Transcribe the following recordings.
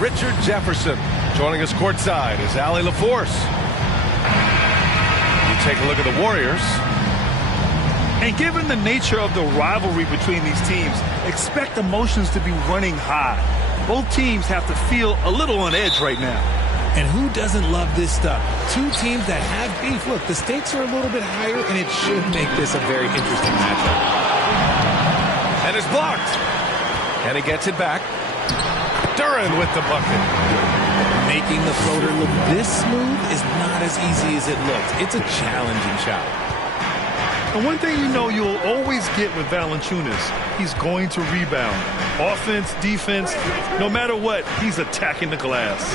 Richard Jefferson. Joining us courtside is Allie LaForce. You take a look at the Warriors. And given the nature of the rivalry between these teams, expect emotions to be running high. Both teams have to feel a little on edge right now. And who doesn't love this stuff? Two teams that have beef. Look, the stakes are a little bit higher, and it should make this a very interesting matchup. And it's blocked. And he gets it back. Duren with the bucket. Making the floater look this smooth is not as easy as it looks. It's a challenging shot. And one thing you know you'll always get with Valanciunas, he's going to rebound. Offense, defense, no matter what, he's attacking the glass.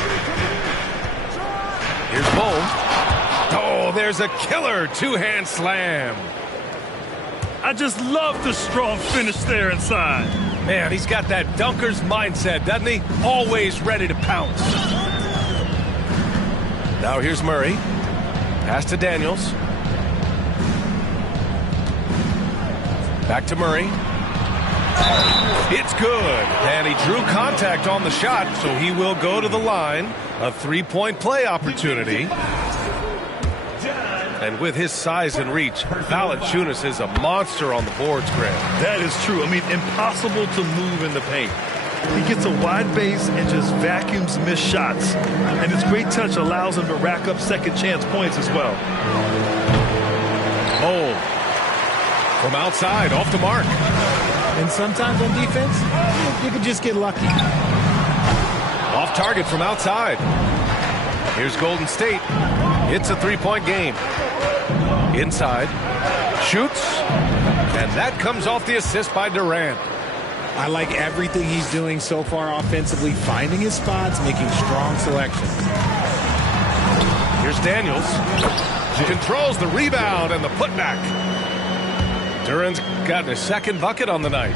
Here's Bull. Oh, there's a killer two-hand slam. I just love the strong finish there inside. Man, he's got that dunker's mindset, doesn't he? Always ready to pounce. Now here's Murray. Pass to Daniels. Back to Murray. It's good. And he drew contact on the shot, so he will go to the line. A three-point play opportunity. And with his size and reach, Valanciunas is a monster on the boards, Grant. That is true. I mean, impossible to move in the paint. He gets a wide base and just vacuums missed shots. And his great touch allows him to rack up second chance points as well. Oh. From outside, off the mark. And sometimes on defense, you can just get lucky. Off target from outside. Here's Golden State. It's a three-point game. Inside. Shoots. And that comes off the assist by Durant. I like everything he's doing so far offensively, finding his spots, making strong selections. Here's Daniels. Controls the rebound and the putback. Duren's gotten his second bucket on the night.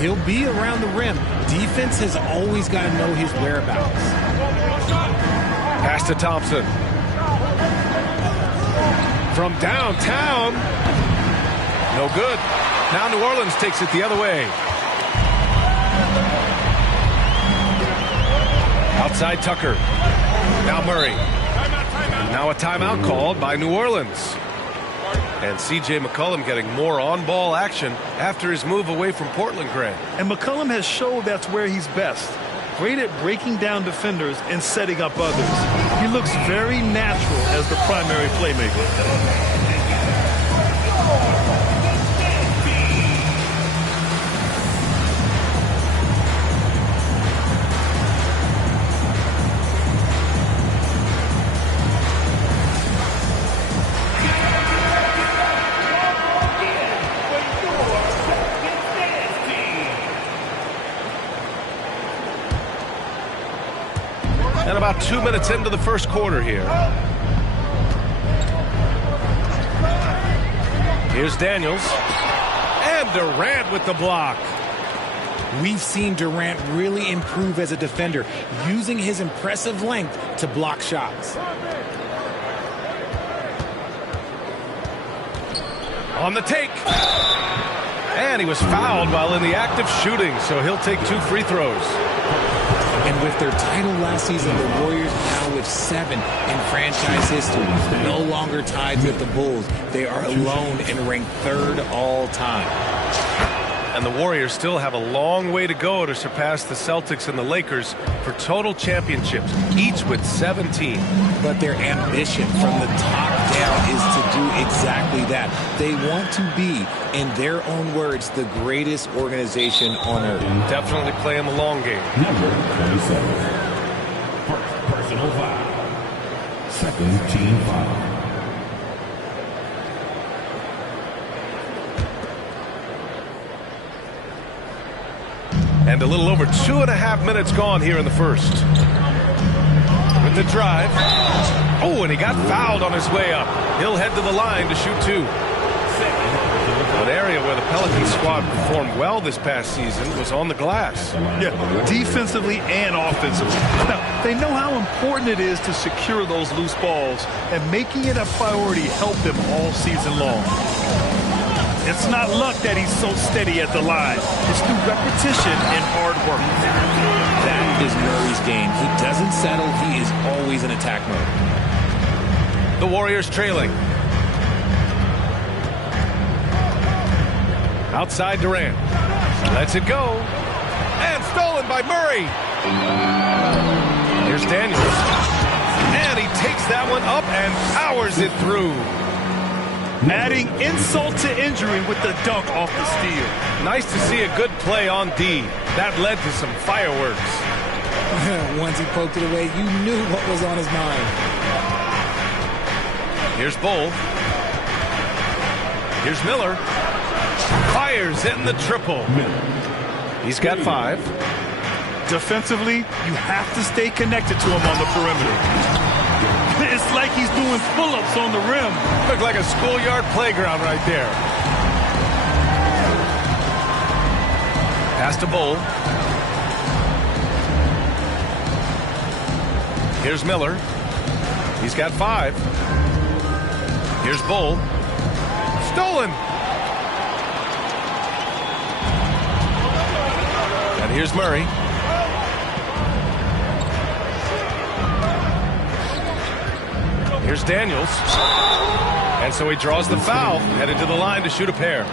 He'll be around the rim. Defense has always got to know his whereabouts. Pass to Thompson. From downtown. No good. Now New Orleans takes it the other way. Outside Tucker. Now Murray. Now a timeout called by New Orleans. And C.J. McCollum getting more on-ball action after his move away from Portland, Grant. And McCollum has showed that's where he's best. Great at breaking down defenders and setting up others. He looks very natural as the primary playmaker. And about 2 minutes into the first quarter here. Here's Daniels. And Durant with the block. We've seen Durant really improve as a defender, using his impressive length to block shots. On the take. And he was fouled while in the act of shooting, so he'll take 2 free throws. And with their title last season, the Warriors now with 7 in franchise history. No longer tied with the Bulls. They are alone and ranked 3rd all time. And the Warriors still have a long way to go to surpass the Celtics and the Lakers for total championships, each with 17. But their ambition from the top down is to do exactly that. They want to be, in their own words, the greatest organization on earth. Definitely playing the long game. Number 27. First personal foul. Second team foul. And a little over 2.5 minutes gone here in the first. With the drive. Oh, and he got fouled on his way up. He'll head to the line to shoot 2. An area where the Pelicans squad performed well this past season was on the glass. Yeah, defensively and offensively. Now, they know how important it is to secure those loose balls, and making it a priority helped them all season long. It's not luck that he's so steady at the line. It's through repetition and hard work. That is Murray's game. He doesn't settle. He is always in attack mode. The Warriors trailing. Outside Durant. Lets it go. And stolen by Murray. Here's Daniels. And he takes that one up and powers it through. Adding insult to injury with the dunk off the steal. Nice to see a good play on D. That led to some fireworks. Once he poked it away, you knew what was on his mind. Here's Bull. Here's Miller. Fires in the triple. He's got 5. Defensively, you have to stay connected to him on the perimeter. It's like he's doing pull-ups on the rim. Looked like a schoolyard playground right there. Pass to Bull. Here's Miller. He's got 5. Here's Bull. Stolen. And here's Murray. Here's Daniels. And so he draws the foul, headed to the line to shoot a pair.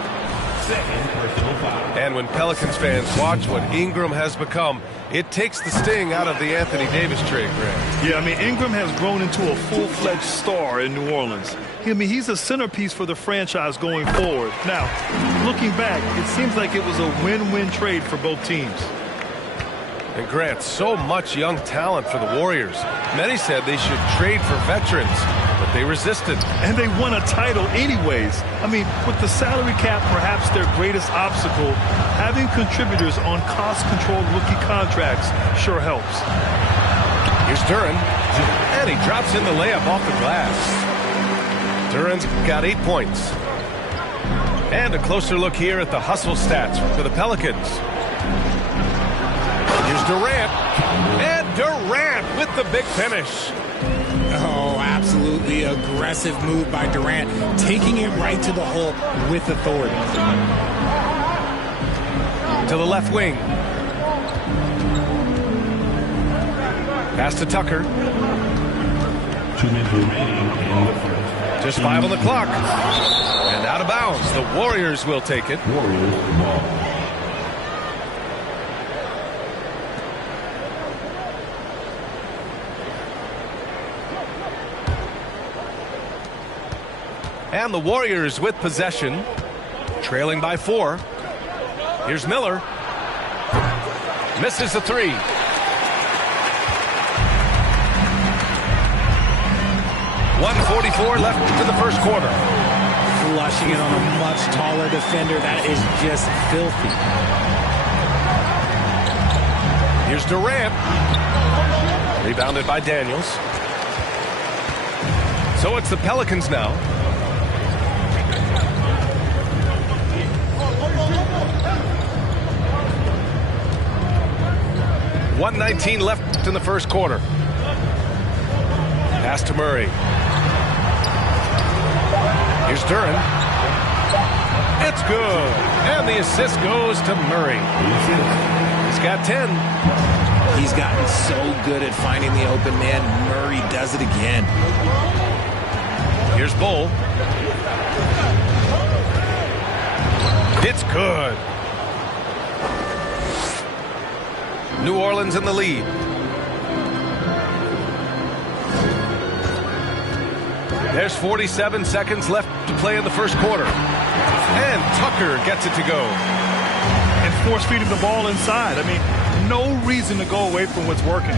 And when Pelicans fans watch what Ingram has become, it takes the sting out of the Anthony Davis trade, Grant. Yeah, I mean, Ingram has grown into a full-fledged star in New Orleans. I mean, he's a centerpiece for the franchise going forward. Now, looking back, it seems like it was a win-win trade for both teams. And Grant, so much young talent for the Warriors. Many said they should trade for veterans, but they resisted. And they won a title anyways. I mean, with the salary cap perhaps their greatest obstacle, having contributors on cost-controlled rookie contracts sure helps. Here's Duren, and he drops in the layup off the glass. Duren's got 8 points. And a closer look here at the hustle stats for the Pelicans. Here's Durant, and Durant with the big finish. Oh, absolutely aggressive move by Durant, taking it right to the hole with authority. To the left wing. Pass to Tucker. 2 minutes remaining in the first. Just 5 on the clock. And out of bounds. The Warriors will take it. Warriors ball. And the Warriors with possession, trailing by 4. Here's Miller. Misses the 3. .144 left to the first quarter. Flushing it on a much taller defender. That is just filthy. Here's Durant. Rebounded by Daniels. So it's the Pelicans now. .119 left in the first quarter. Pass to Murray. Here's Duren. It's good. And the assist goes to Murray. He's got 10. He's gotten so good at finding the open man. Murray does it again. Here's Bull. It's good. New Orleans in the lead. There's 47 seconds left to play in the first quarter. And Tucker gets it to go. And force-feeding the ball inside. I mean, no reason to go away from what's working.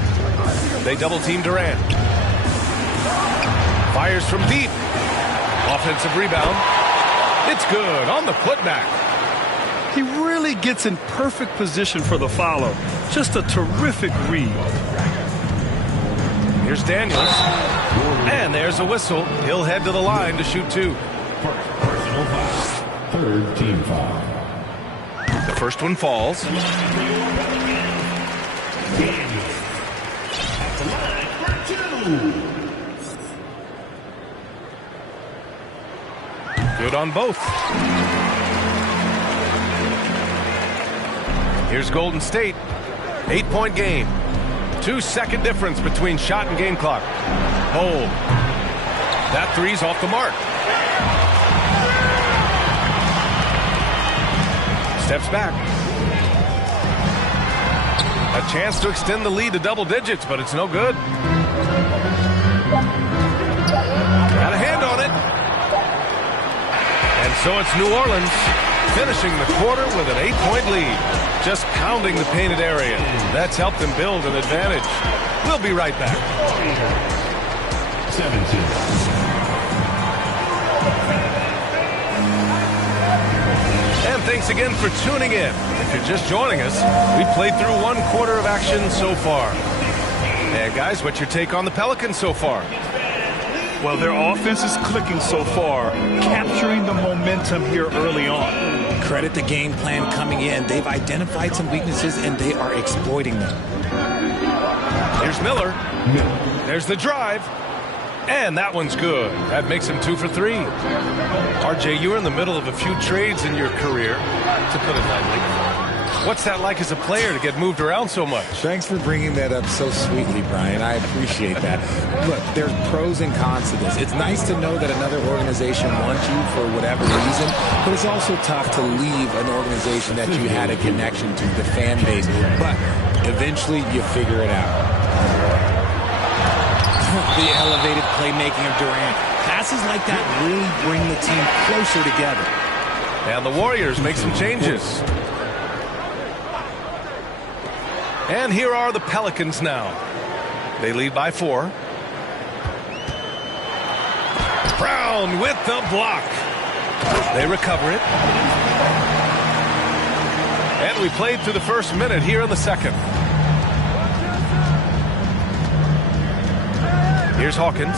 They double-team Durant. Fires from deep. Offensive rebound. It's good on the putback. He really gets in perfect position for the follow. Just a terrific read. Here's Daniels. And there's a whistle. He'll head to the line to shoot 2. Personal foul. Third team foul. The first one falls. Good on both. Here's Golden State. 8-point game. 2-second difference between shot and game clock. Hold. That three's off the mark. Steps back. A chance to extend the lead to double digits, but it's no good. Got a hand on it. And so it's New Orleans finishing the quarter with an 8-point lead. Just pounding the painted area. That's helped them build an advantage. We'll be right back. 17. And thanks again for tuning in. If you're just joining us, we played through 1 quarter of action so far. And guys, what's your take on the Pelicans so far? Well, their offense is clicking so far, capturing the momentum here early on. Credit the game plan coming in. They've identified some weaknesses, and they are exploiting them. Here's Miller. There's the drive. And that one's good. That makes him 2 for 3. RJ, you were in the middle of a few trades in your career, to put it lightly. What's that like as a player to get moved around so much? Thanks for bringing that up so sweetly, Brian. I appreciate that. Look, there's pros and cons to this. It's nice to know that another organization wants you for whatever reason, but it's also tough to leave an organization that you had a connection to, the fan base. But eventually you figure it out. The elevated playmaking of Durant. Passes like that really bring the team closer together. And the Warriors make some changes. And here are the Pelicans now. They lead by 4. Brown with the block. They recover it. And we played through the first minute here in the second. Here's Hawkins.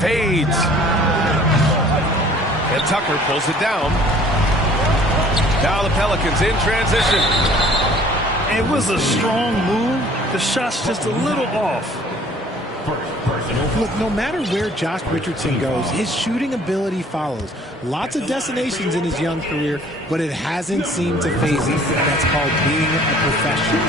Fades. And Tucker pulls it down. Now the Pelicans in transition. It was a strong move. The shot's just a little off. Look, no matter where Josh Richardson goes, his shooting ability follows. Lots of destinations in his young career, but it hasn't seemed to phase him. That's called being a professional.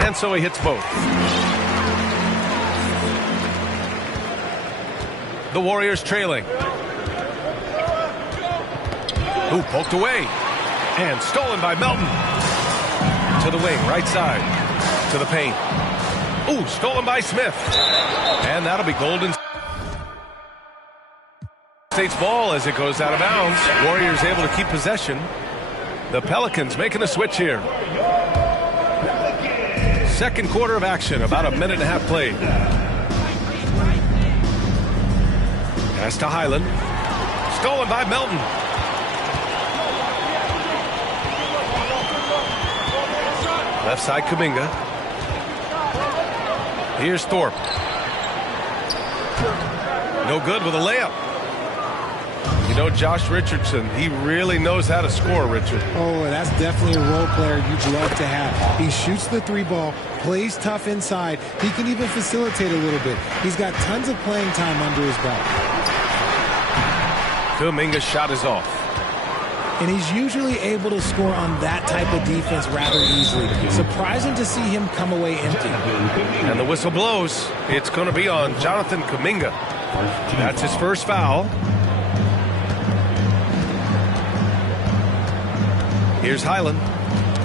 And so he hits both. The Warriors trailing. Ooh, poked away. And stolen by Melton. To the wing, right side. To the paint. Ooh, stolen by Smith. And that'll be Golden State's ball as it goes out of bounds. Warriors able to keep possession. The Pelicans making a switch here. Second quarter of action, about a minute and a half played. Pass to Highland. Stolen by Melton. Left side, Kuminga. Here's Thorpe. No good with a layup. You know, Josh Richardson, he really knows how to score, Richard. Oh, that's definitely a role player you'd love to have. He shoots the 3 ball, plays tough inside. He can even facilitate a little bit. He's got tons of playing time under his belt. Kuminga's shot is off. And he's usually able to score on that type of defense rather easily. Surprising to see him come away empty. And the whistle blows. It's going to be on Jonathan Kuminga. That's his first foul. Here's Highland.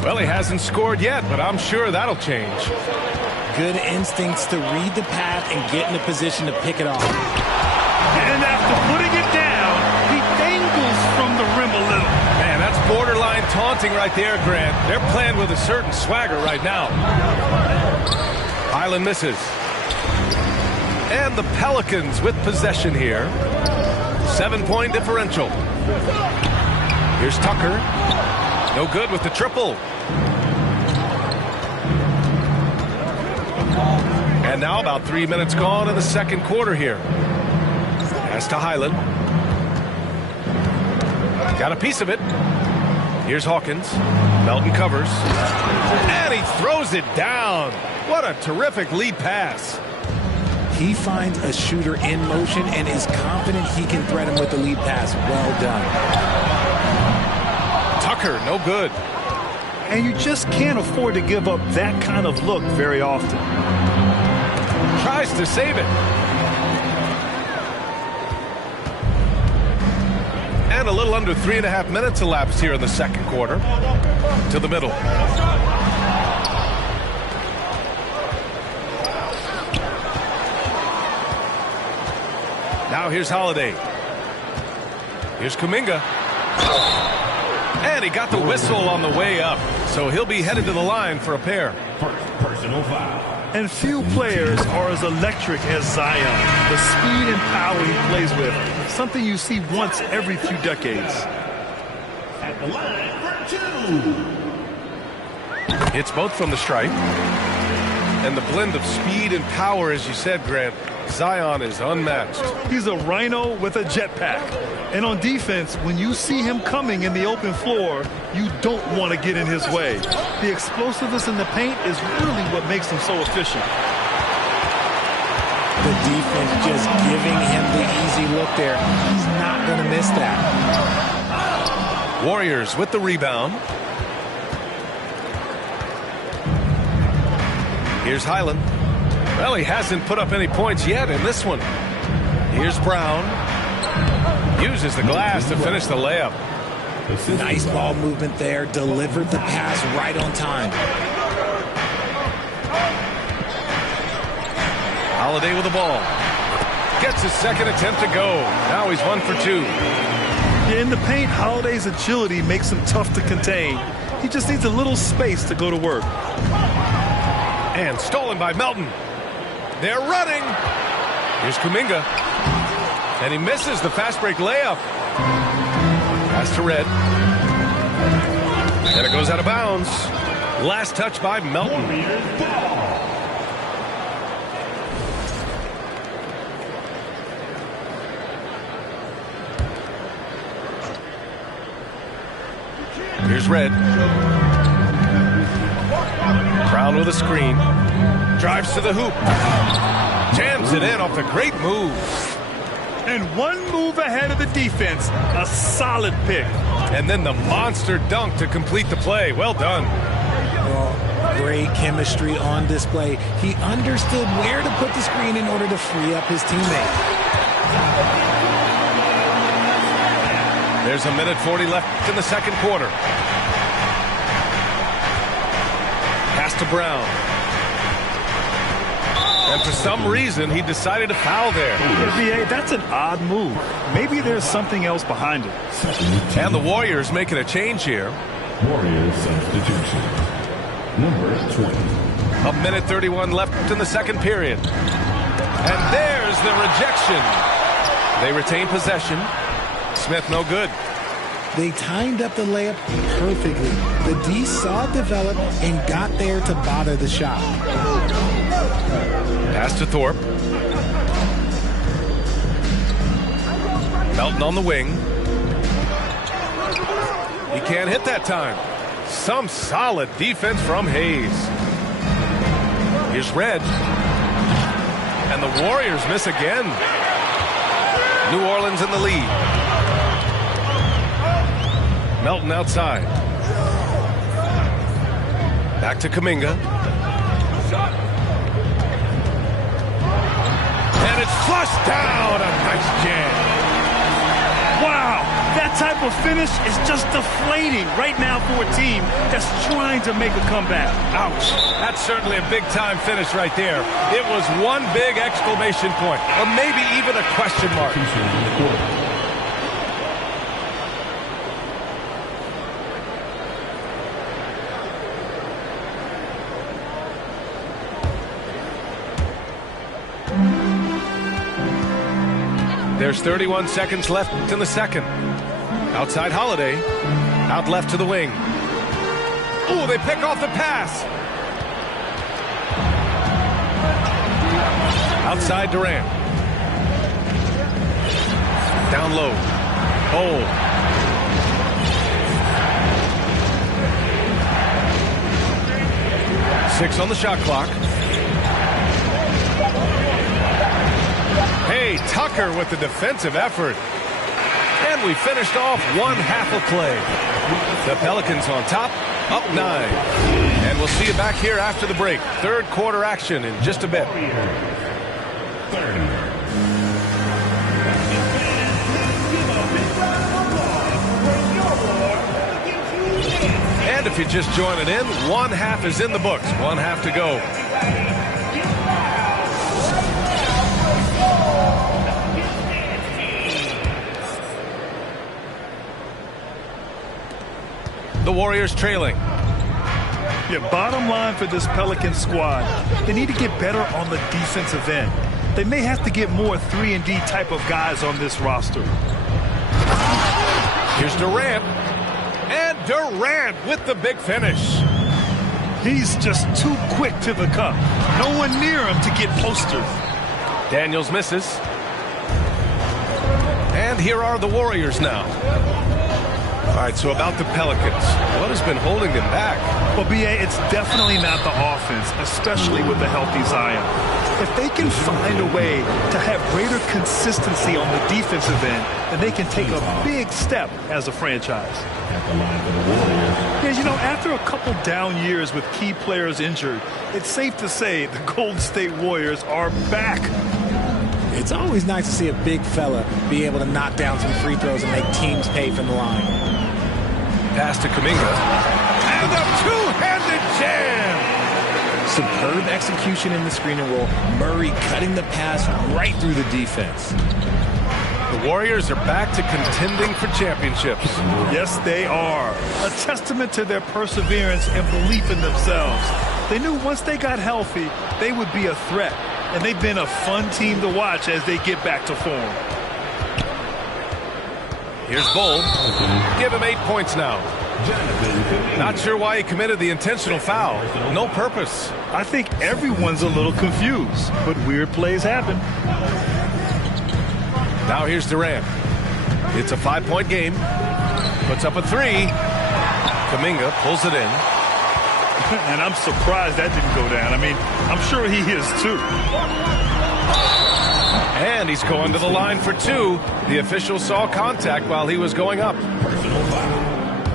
Well, he hasn't scored yet, but I'm sure that'll change. Good instincts to read the path and get in a position to pick it off. And after putting it down, he dangles from the rim a little. Man, that's borderline taunting right there, Grant. They're playing with a certain swagger right now. Highland misses. And the Pelicans with possession here. 7-point differential. Here's Tucker. No good with the triple. And now about 3 minutes gone in the second quarter here. Pass to Highland. Got a piece of it. Here's Hawkins. Melton covers. And he throws it down. What a terrific lead pass. He finds a shooter in motion and is confident he can threat him with the lead pass. Well done. Tucker, no good. And you just can't afford to give up that kind of look very often. Tries to save it. And a little under 3.5 minutes elapsed here in the second quarter. To the middle. Now here's Holiday. Here's Kuminga. And he got the whistle on the way up. So he'll be headed to the line for a pair. Personal foul. And few players are as electric as Zion. The speed and power he plays with, something you see once every few decades. At the line for 2. Hits both from the stripe. And the blend of speed and power, as you said, Grant, Zion is unmatched. He's a rhino with a jetpack. And on defense, when you see him coming in the open floor, you don't want to get in his way. The explosiveness in the paint is really what makes him so efficient. The defense just giving him the easy look there. He's not going to miss that. Warriors with the rebound. Here's Highland. Well, he hasn't put up any points yet in this one. Here's Brown. Uses the glass to finish the layup. Nice ball movement there. Delivered the pass right on time. Holiday with the ball. Gets his second attempt to go. Now he's 1 for 2. In the paint, Holiday's agility makes him tough to contain. He just needs a little space to go to work. And stolen by Melton. They're running. Here's Kuminga. And he misses the fast break layup. Pass to Red. And it goes out of bounds. Last touch by Melton. Here's Red. Brown with a screen. Drives to the hoop. Jams it in off the great move. And one move ahead of the defense. A solid pick. And then the monster dunk to complete the play. Well done. Well, great chemistry on display. He understood where to put the screen in order to free up his teammate. There's 1:40 left in the second quarter. Pass to Brown. And for some reason, he decided to foul there. NBA, that's an odd move. Maybe there's something else behind it. And the Warriors making a change here. Warriors substitution. Number 20. 1:31 left in the second period. And there's the rejection. They retain possession. Smith no good. They timed up the layup perfectly. The D saw it develop and got there to bother the shot. Pass to Thorpe. Melton on the wing. He can't hit that time. Some solid defense from Hayes. Here's Red. And the Warriors miss again. New Orleans in the lead. Melton outside. Back to Kuminga. And it's flushed down. A nice jam. Wow, that type of finish is just deflating right now for a team that's trying to make a comeback. Ouch. That's certainly a big-time finish right there. It was one big exclamation point, or maybe even a question mark. There's 31 seconds left in the second. Outside Holiday. Out left to the wing. Ooh, they pick off the pass. Outside Durant. Down low. Hold. Six on the shot clock. PJ Tucker with the defensive effort. And we finished off one half of play. The Pelicans on top, up 9. And we'll see you back here after the break. Third quarter action in just a bit. And if you're just joining in, one half is in the books. One half to go. The Warriors trailing. Yeah, bottom line for this Pelican squad, they need to get better on the defensive end. They may have to get more 3-and-D type of guys on this roster. Here's Durant. And Durant with the big finish. He's just too quick to the cup. No one near him to get postered. Daniels misses. And here are the Warriors now. All right, so about the Pelicans, what has been holding them back? Well, B.A., it's definitely not the offense, especially with the healthy Zion. If they can find a way to have greater consistency on the defensive end, then they can take a big step as a franchise. Yeah, you know, after a couple down years with key players injured, it's safe to say the Golden State Warriors are back. It's always nice to see a big fella be able to knock down some free throws and make teams pay from the line. Pass to Kuminga. And a two-handed jam! Superb execution in the screen and roll. Murray cutting the pass right through the defense. The Warriors are back to contending for championships. Yes, they are. A testament to their perseverance and belief in themselves. They knew once they got healthy, they would be a threat. And they've been a fun team to watch as they get back to form. Here's Bull. Give him 8 points now. Not sure why he committed the intentional foul. No purpose. I think everyone's a little confused, but weird plays happen. Now here's Durant. It's a 5-point game. Puts up a 3. Kuminga pulls it in. And I'm surprised that didn't go down. I mean, I'm sure he is too. And he's going to the line for 2. The official saw contact while he was going up.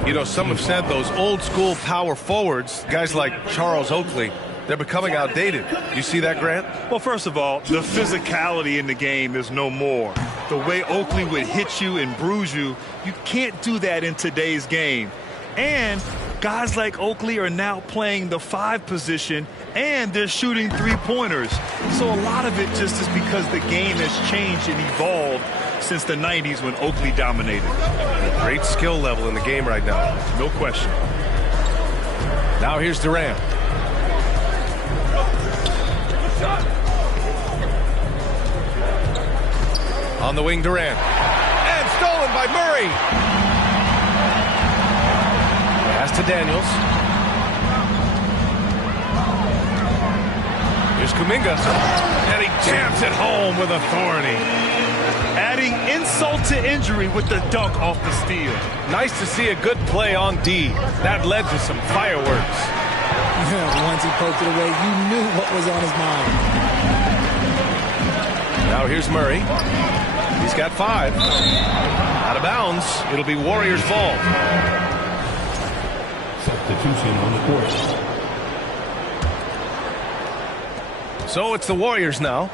You know, some have said those old school power forwards, guys like Charles Oakley, they're becoming outdated. You see that, Grant? Well, first of all, the physicality in the game is no more. The way Oakley would hit you and bruise you, you can't do that in today's game. And guys like Oakley are now playing the 5 position, and they're shooting 3-pointers. So a lot of it just is because the game has changed and evolved since the 90s when Oakley dominated. Great skill level in the game right now. No question. Now here's Durant. On the wing, Durant. And stolen by Murray. Pass to Daniels. Here's Kuminga. And he jams it home with authority. Adding insult to injury with the dunk off the steal. Nice to see a good play on D. That led to some fireworks. Once he poked it away, you knew what was on his mind. Now here's Murray. He's got 5. Out of bounds. It'll be Warriors ball. Substitution on the court. So it's the Warriors now,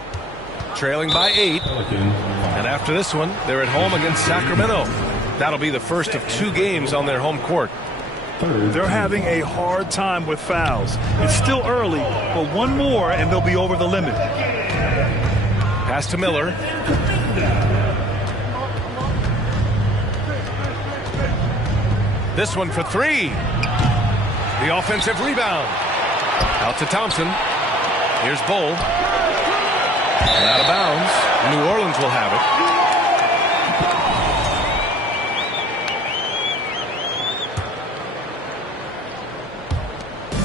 trailing by 8. And after this one, they're at home against Sacramento. That'll be the first of 2 games on their home court. They're having a hard time with fouls. It's still early, but one more and they'll be over the limit. Pass to Miller. This one for 3. The offensive rebound. Out to Thompson. Here's Bull. And out of bounds. New Orleans will have it.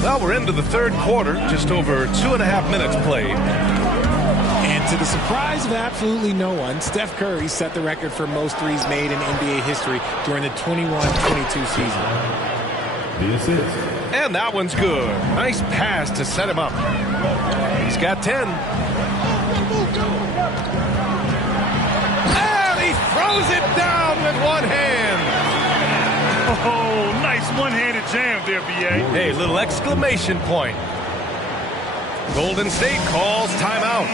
Well, we're into the third quarter. Just over 2.5 minutes played. And to the surprise of absolutely no one, Steph Curry set the record for most threes made in NBA history during the 21-22 season. The assist. And that one's good. Nice pass to set him up. He's got 10. throws it down with one hand. Oh, nice one-handed jam there, B.A. Hey, little exclamation point. Golden State calls timeout.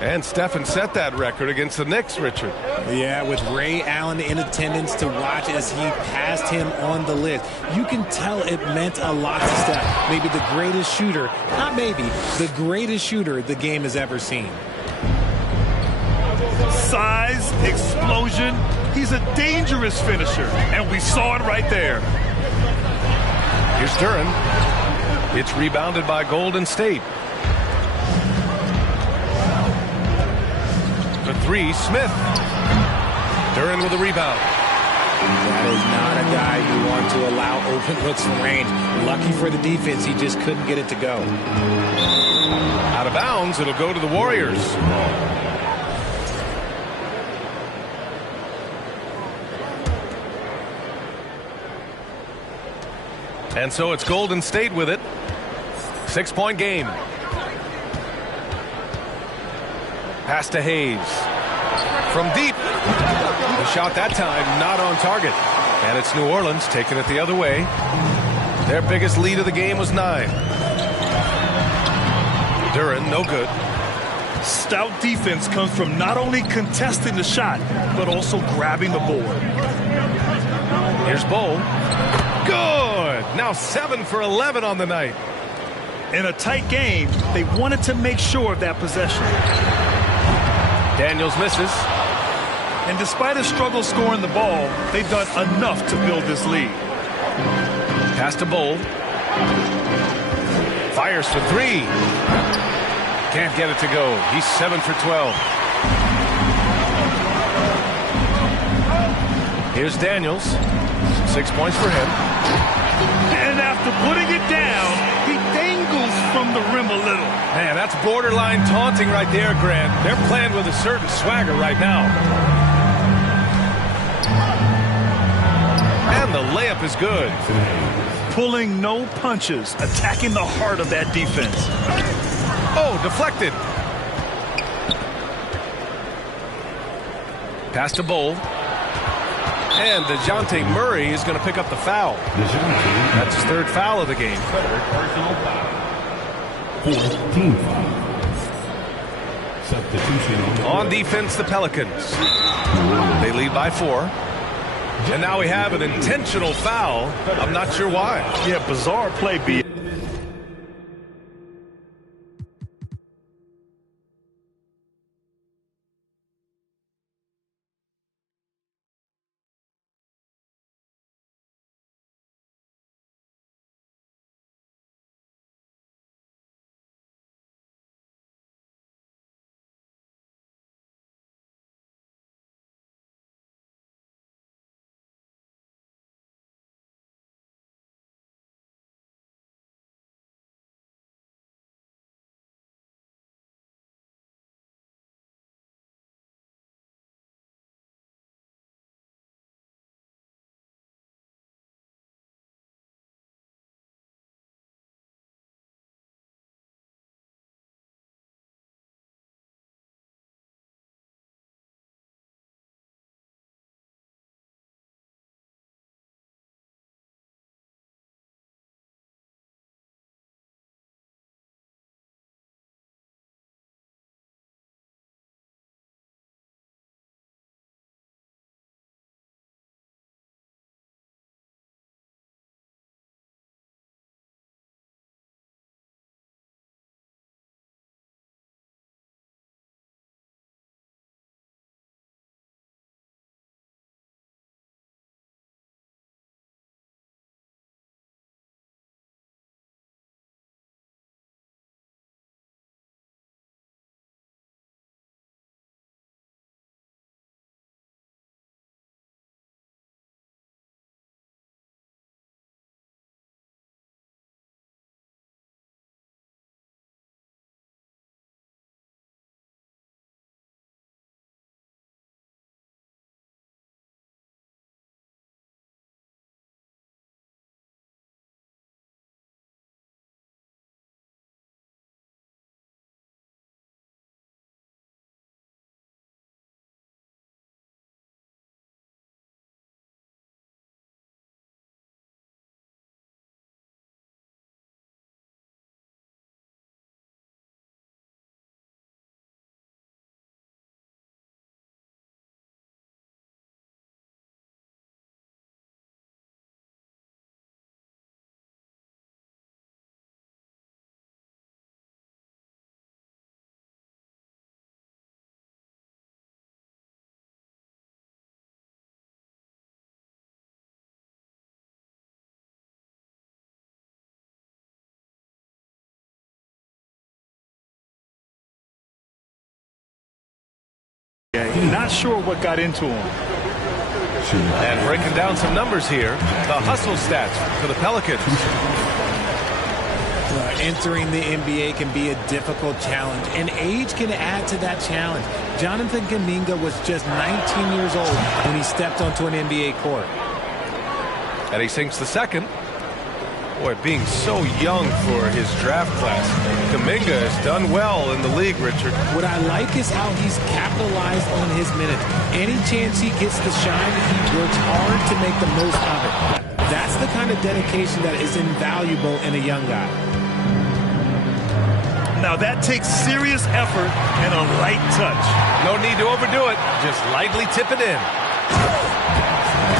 And Stephen set that record against the Knicks, Richard. Yeah, with Ray Allen in attendance to watch as he passed him on the list. You can tell it meant a lot to Steph. Maybe the greatest shooter, not maybe, the greatest shooter the game has ever seen. Size, explosion. He's a dangerous finisher, and we saw it right there. Here's Duren. It's rebounded by Golden State. For three, Smith. Duren with a rebound. That is not a guy you want to allow open looks from range. Lucky for the defense, he just couldn't get it to go. Out of bounds, it'll go to the Warriors. And so it's Golden State with it. 6-point game. Pass to Hayes. From deep. The shot that time not on target. And it's New Orleans taking it the other way. Their biggest lead of the game was 9. Duren, no good. Stout defense comes from not only contesting the shot, but also grabbing the board. Here's Bol. Good. Now 7 for 11 on the night. In a tight game, they wanted to make sure of that possession. Daniels misses. And despite a struggle scoring the ball, they've done enough to build this lead. Pass to Bol. Fires for 3. Can't get it to go. He's 7 for 12. Here's Daniels. 6 points for him. And after putting it down, he dangles from the rim a little. Man, that's borderline taunting right there, Grant. They're playing with a certain swagger right now. And the layup is good. Pulling no punches, attacking the heart of that defense. Oh, deflected. Pass to Bol. And DeJounte Murray is going to pick up the foul. That's his 3rd foul of the game. Personal foul. 4th team foul. Substitution On defense, the Pelicans. They lead by 4. And now we have an intentional foul. I'm not sure why. Yeah, bizarre play, B. Not sure what got into him. And breaking down some numbers here, the hustle stats for the Pelicans. Entering the NBA can be a difficult challenge, and age can add to that challenge. Jonathan Kuminga was just 19 years old when he stepped onto an NBA court. And he sinks the second. Boy, being so young for his draft class. Kuminga has done well in the league, Richard. What I like is how he's capitalized on his minutes. Any chance he gets to shine, he works hard to make the most of it. That's the kind of dedication that is invaluable in a young guy. Now that takes serious effort and a light touch. No need to overdo it. Just lightly tip it in.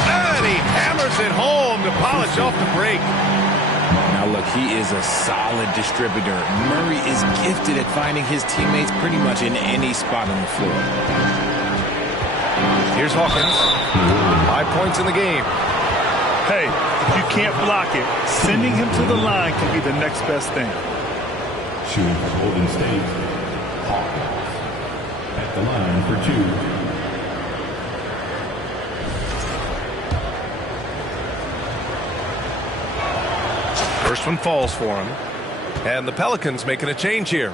And he hammers it home to polish off the break. Now look, he is a solid distributor. Murray is gifted at finding his teammates pretty much in any spot on the floor. Here's Hawkins. 5 points in the game. Hey, if you can't block it, sending him to the line can be the next best thing. Shooting for Golden State, Hawkins at the line for 2. First one falls for him. And the Pelicans making a change here.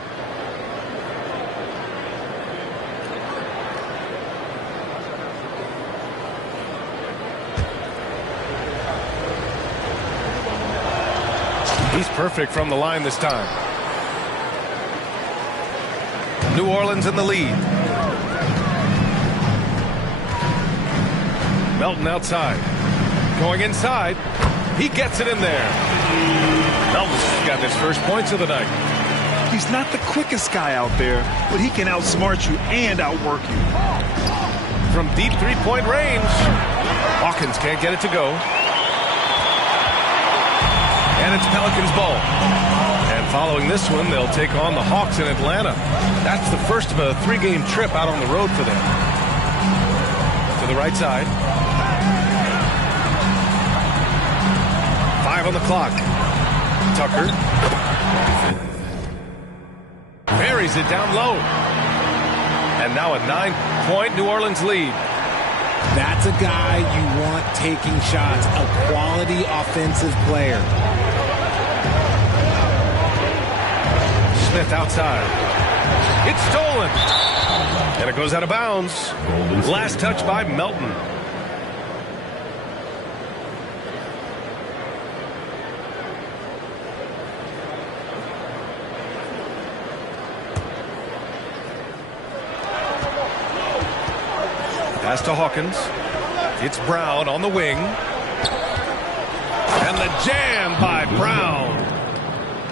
He's perfect from the line this time. New Orleans in the lead. Melton outside. Going inside. He gets it in there. Melton's got his first points of the night. He's not the quickest guy out there, but he can outsmart you and outwork you. From deep three-point range. Hawkins can't get it to go. And it's Pelicans ball. And following this one, they'll take on the Hawks in Atlanta. That's the first of a 3-game trip out on the road for them. To the right side. 5 on the clock. Tucker. Buries it down low. And now a 9-point New Orleans lead. That's a guy you want taking shots, a quality offensive player. Smith outside. It's stolen. And it goes out of bounds. Last touch by Melton. Pass to Hawkins. It's Brown on the wing. And the jam by Brown.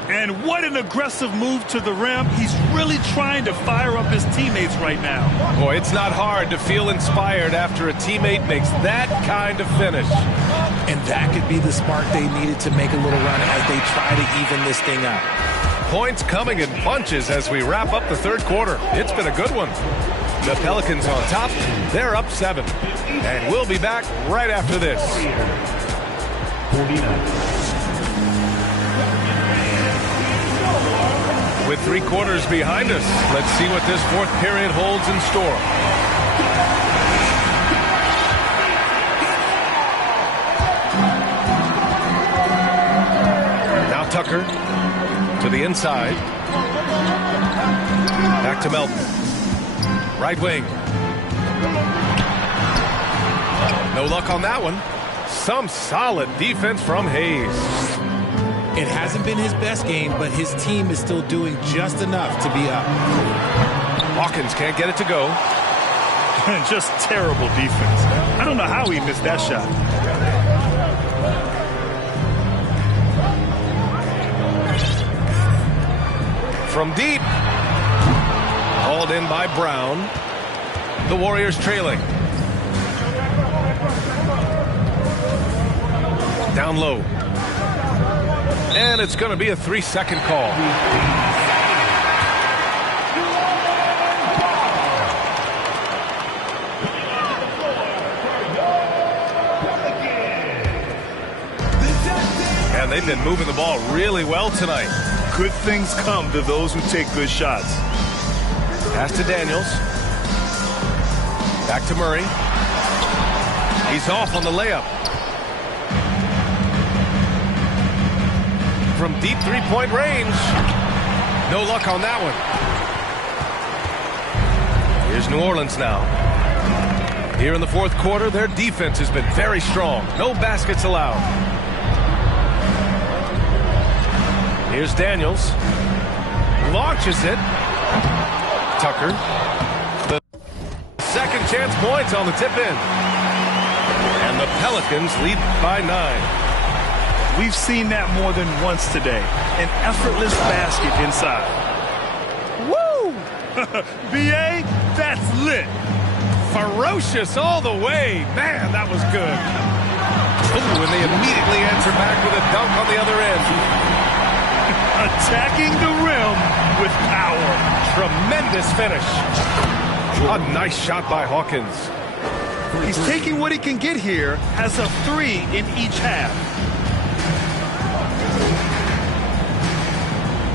And what an aggressive move to the rim. He's really trying to fire up his teammates right now. Boy, it's not hard to feel inspired after a teammate makes that kind of finish. And that could be the spark they needed to make a little run as they try to even this thing up. Points coming in bunches as we wrap up the third quarter. It's been a good one. The Pelicans on top. They're up 7. And we'll be back right after this. 49. With 3 quarters behind us, let's see what this fourth period holds in store. Now Tucker to the inside. Back to Melton. Right wing. No luck on that one. Some solid defense from Hayes. It hasn't been his best game, but his team is still doing just enough to be up. Hawkins can't get it to go. Just terrible defense. I don't know how he missed that shot. From deep. Hauled in by Brown. The Warriors trailing. Down low. And it's going to be a 3-second call. And they've been moving the ball really well tonight. Good things come to those who take good shots. Pass to Daniels. Back to Murray. He's off on the layup. From deep three-point range. No luck on that one. Here's New Orleans now. Here in the fourth quarter, their defense has been very strong. No baskets allowed. Here's Daniels. Launches it. Tucker. The second chance points on the tip-in. And the Pelicans lead by 9. We've seen that more than once today. An effortless basket inside. Woo! B.A., that's lit. Ferocious all the way. Man, that was good. Ooh, and they immediately answer back with a dunk on the other end. Attacking the rim with power. Tremendous finish. A nice shot by Hawkins. He's taking what he can get here. Has a 3 in each half.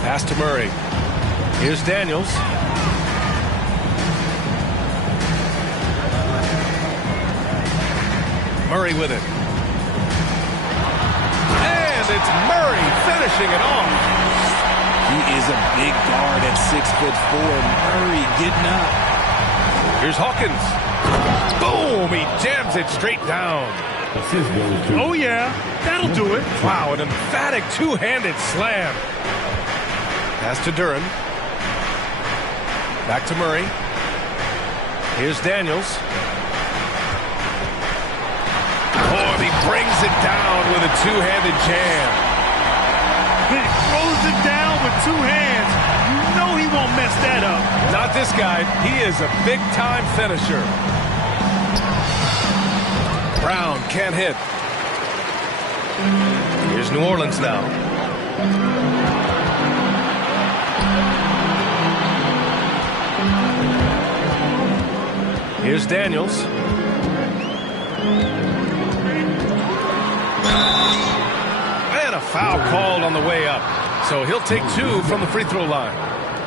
Pass to Murray. Here's Daniels. Murray with it. And it's Murray finishing it off. He is a big guard at 6'4". Murray getting up. Here's Hawkins. Boom! He jams it straight down. Assist goes to Oh, yeah. That'll do it. Wow, an emphatic two-handed slam. Pass to Duren. Back to Murray. Here's Daniels. Oh, he brings it down with a two-handed jam. He throws it down with 2 hands. You know he won't mess that up. Not this guy. He is a big-time finisher. Brown can't hit. Here's New Orleans now. Here's Daniels. And a foul called on the way up. So he'll take 2 from the free throw line.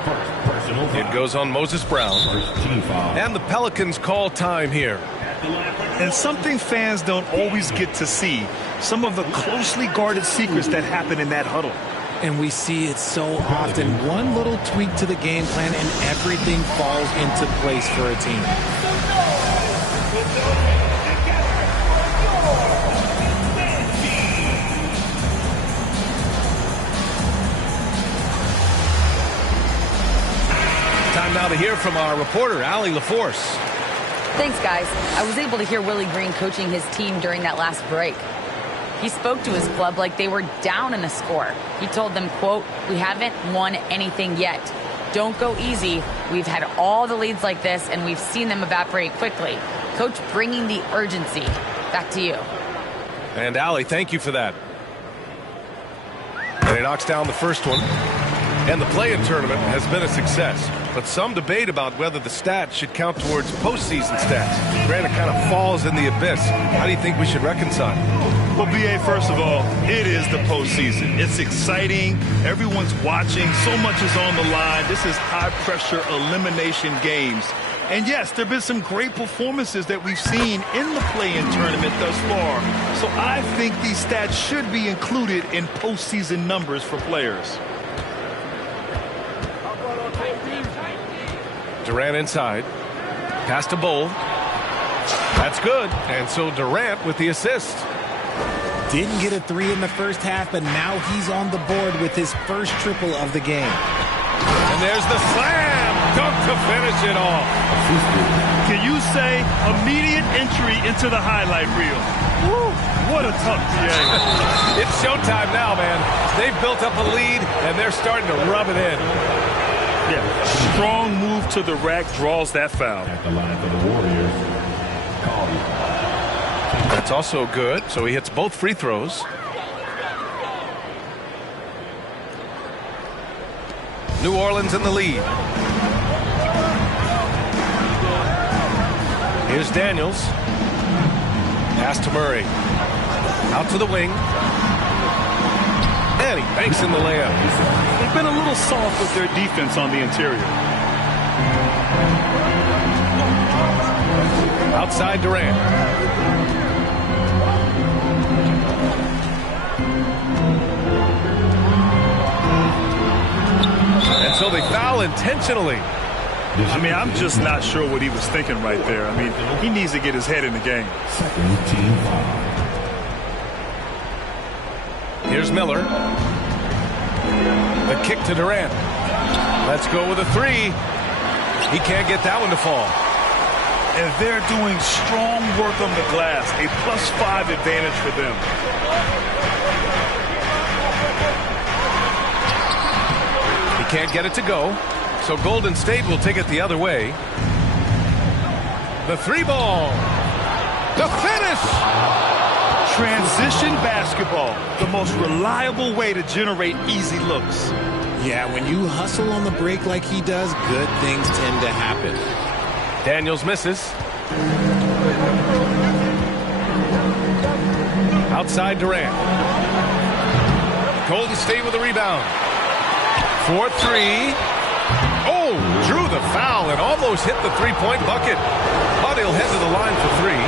personal foul. It goes on Moses Brown. First team foul. And the Pelicans call time here. And something fans don't always get to see. Some of the closely guarded secrets that happen in that huddle. And we see it so often. One little tweak to the game plan and everything falls into place for a team. Time now to hear from our reporter, Allie LaForce. Thanks, guys. I was able to hear Willie Green coaching his team during that last break. He spoke to his club like they were down in a score. He told them, quote, "We haven't won anything yet. Don't go easy. We've had all the leads like this, and we've seen them evaporate quickly." Coach bringing the urgency. Back to you. And Allie, thank you for that. And he knocks down the first one. And the play-in tournament has been a success, but some debate about whether the stats should count towards postseason stats. Grant, it kind of falls in the abyss. How do you think we should reconcile? Well, B.A., first of all, it is the postseason. It's exciting. Everyone's watching. So much is on the line. This is high-pressure elimination games. And, yes, there have been some great performances that we've seen in the play-in tournament thus far. So I think these stats should be included in postseason numbers for players. Durant inside. Pass to Bol. That's good. And so Durant with the assist. Didn't get a 3 in the first half, but now he's on the board with his first triple of the game. And there's the slam dunk to finish it off. Can you say immediate entry into the highlight reel? Woo, what a tough GA. It's showtime now, man. They've built up a lead, and they're starting to rub it in. Yeah, strong move to the rack draws that foul. At the line for the Warriors, Calder. That's also good. So he hits both free throws. New Orleans in the lead. Here's Daniels. Pass to Murray. Out to the wing. And he banks in the layup. They've been a little soft with their defense on the interior. Outside Durant. And so they foul intentionally. I mean, I'm just not sure what he was thinking right there. I mean, he needs to get his head in the game. Second team foul. Here's Miller. The kick to Durant. Let's go with a three. He can't get that one to fall. And they're doing strong work on the glass. A +5 advantage for them. He can't get it to go. So Golden State will take it the other way. The three ball. The finish. Transition basketball, the most reliable way to generate easy looks. Yeah, when you hustle on the break like he does, good things tend to happen. Daniels misses. Outside Durant. Golden State with a rebound. 4-3. Oh, drew the foul and almost hit the three-point bucket. But he'll head to the line for three.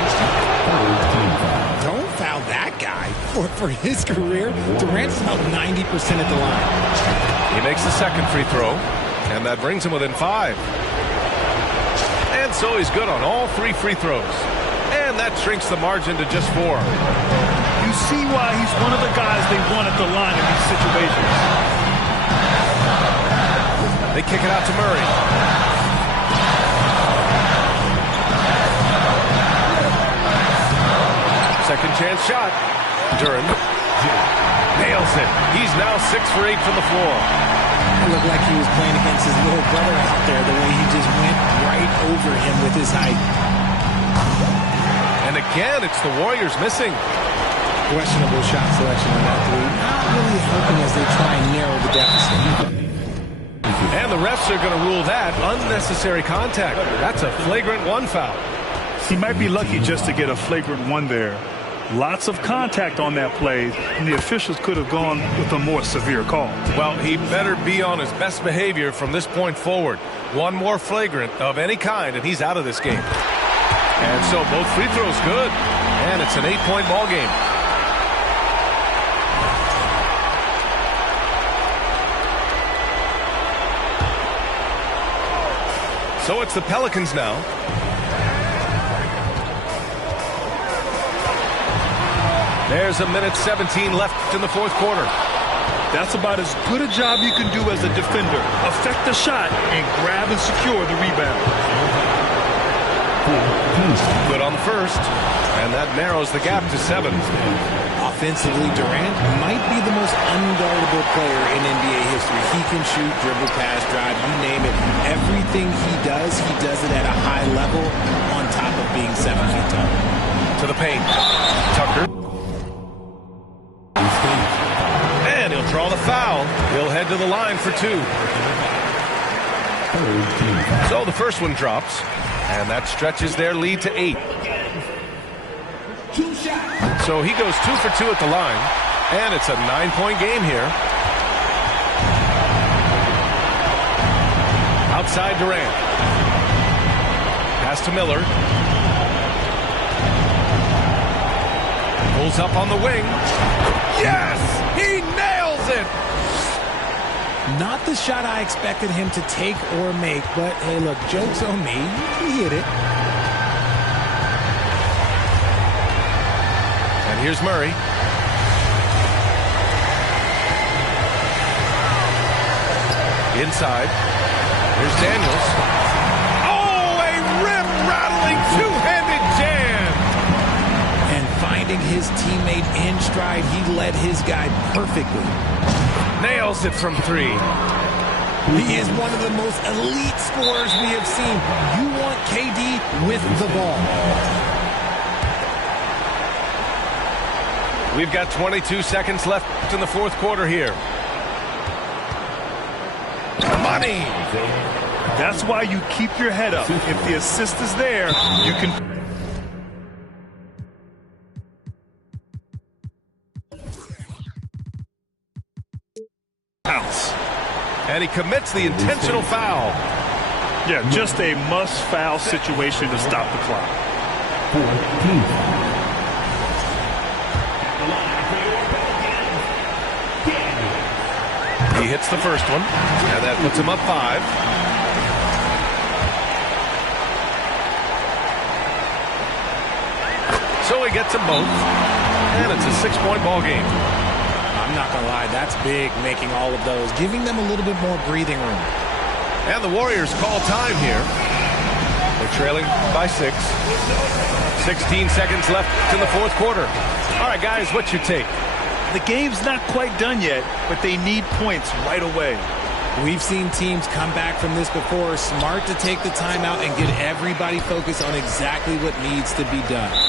Don't foul that guy. For his career, Durant's about 90% at the line. He makes the second free throw, and that brings him within 5. And so he's good on all 3 free throws. And that shrinks the margin to just 4. You see why he's one of the guys they want at the line in these situations. They kick it out to Murray. Second chance shot. Duren nails it. He's now 6 for 8 from the floor. It looked like he was playing against his little brother out there, the way he just went right over him with his height. And again, it's the Warriors missing. Questionable shot selection on that three. Not really helping as they try and narrow the deficit. And the refs are going to rule that unnecessary contact. That's a flagrant 1 foul. He might be lucky just to get a flagrant 1 there. Lots of contact on that play, and the officials could have gone with a more severe call. Well, he better be on his best behavior from this point forward. One more flagrant of any kind, and he's out of this game. And so both free throws good, and it's an 8-point ball game. So it's the Pelicans now. There's 1:17 left in the fourth quarter. That's about as good a job you can do as a defender. Affect the shot and grab and secure the rebound. Good on the first, and that narrows the gap to 7. Offensively, Durant might be the most unguardable player in NBA history. He can shoot, dribble, pass, drive, you name it. Everything he does it at a high level on top of being 7 feet tall. To the paint. Tucker. And he'll draw the foul. He'll head to the line for 2. So the first one drops, and that stretches their lead to 8. So he goes 2 for 2 at the line, and it's a 9-point game here. Outside Durant. Pass to Miller. Pulls up on the wing. Yes! He nails it! Not the shot I expected him to take or make, but hey, look, joke's on me. He hit it. And here's Murray. Inside. Here's Daniels. Oh, a rim-rattling two-handed jam! And finding his teammate in stride, he led his guy perfectly. Nails it from 3. He is one of the most elite scorers we have seen. You want KD with the ball. We've got 22 seconds left in the fourth quarter here. Money! That's why you keep your head up. If the assist is there, you can... bounce. And he commits the intentional foul. Yeah, just a must-foul situation to stop the clock. 4th team foul. At the line for your Pelicans, Daniels. He hits the first one, and that puts him up 5. So he gets them both, and it's a 6-point ball game. I'm not going to lie, that's big, making all of those, giving them a little bit more breathing room. And the Warriors call time here. They're trailing by 6. 16 seconds left in the 4th quarter. All right, guys, what's your take? The game's not quite done yet, but they need points right away. We've seen teams come back from this before. Smart to take the timeout and get everybody focused on exactly what needs to be done.